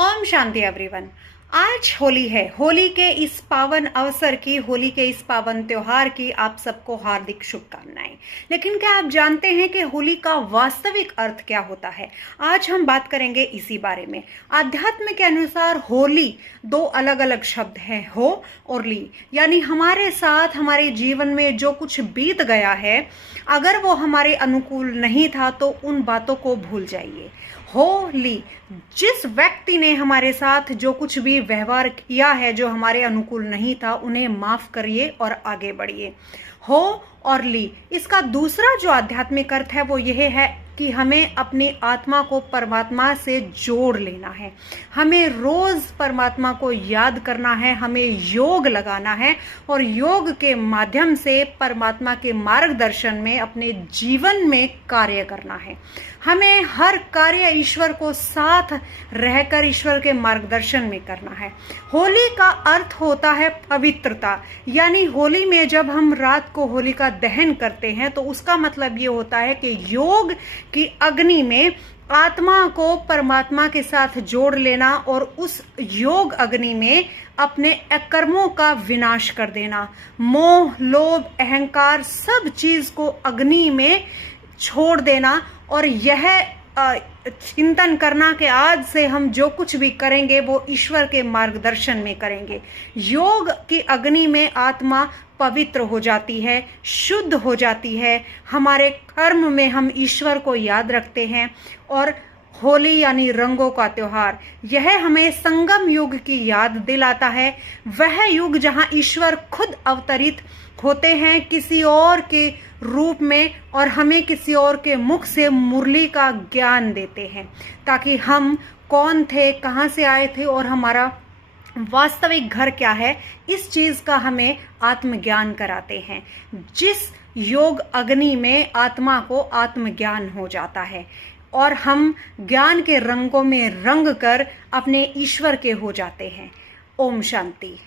Om Shanti everyone. आज होली है। होली के इस पावन अवसर की, होली के इस पावन त्योहार की आप सबको हार्दिक शुभकामनाएं। लेकिन क्या आप जानते हैं कि होली का वास्तविक अर्थ क्या होता है? आज हम बात करेंगे इसी बारे में। आध्यात्म के अनुसार होली दो अलग अलग शब्द हैं, हो और ली। यानी हमारे साथ हमारे जीवन में जो कुछ बीत गया है, अगर वो हमारे अनुकूल नहीं था तो उन बातों को भूल जाइए। होली, जिस व्यक्ति ने हमारे साथ जो कुछ भी व्यवहार किया है जो हमारे अनुकूल नहीं था, उन्हें माफ करिए और आगे बढ़िए। हो और ली, इसका दूसरा जो आध्यात्मिक अर्थ है वो यह है कि हमें अपनी आत्मा को परमात्मा से जोड़ लेना है। हमें रोज परमात्मा को याद करना है, हमें योग लगाना है और योग के माध्यम से परमात्मा के मार्गदर्शन में अपने जीवन में कार्य करना है। हमें हर कार्य ईश्वर को साथ रहकर ईश्वर के मार्गदर्शन में करना है। होली का अर्थ होता है पवित्रता। यानी होली में जब हम रात को होलिका दहन करते हैं तो उसका मतलब ये होता है कि योग की अग्नि में आत्मा को परमात्मा के साथ जोड़ लेना और उस योग अग्नि में अपने अकर्मों का विनाश कर देना। मोह, लोभ, अहंकार सब चीज को अग्नि में छोड़ देना और यह चिंतन करना कि आज से हम जो कुछ भी करेंगे वो ईश्वर के मार्गदर्शन में करेंगे। योग की अग्नि में आत्मा पवित्र हो जाती है, शुद्ध हो जाती है। हमारे कर्म में हम ईश्वर को याद रखते हैं और होली यानी रंगों का त्योहार, यह हमें संगम युग की याद दिलाता है। वह युग जहां ईश्वर खुद अवतरित होते हैं किसी और के रूप में और हमें किसी और के मुख से मुरली का ज्ञान देते हैं, ताकि हम कौन थे, कहां से आए थे और हमारा वास्तविक घर क्या है, इस चीज का हमें आत्मज्ञान कराते हैं। जिस योग अग्नि में आत्मा को आत्मज्ञान हो जाता है और हम ज्ञान के रंगों में रंग कर अपने ईश्वर के हो जाते हैं। ओम शांति।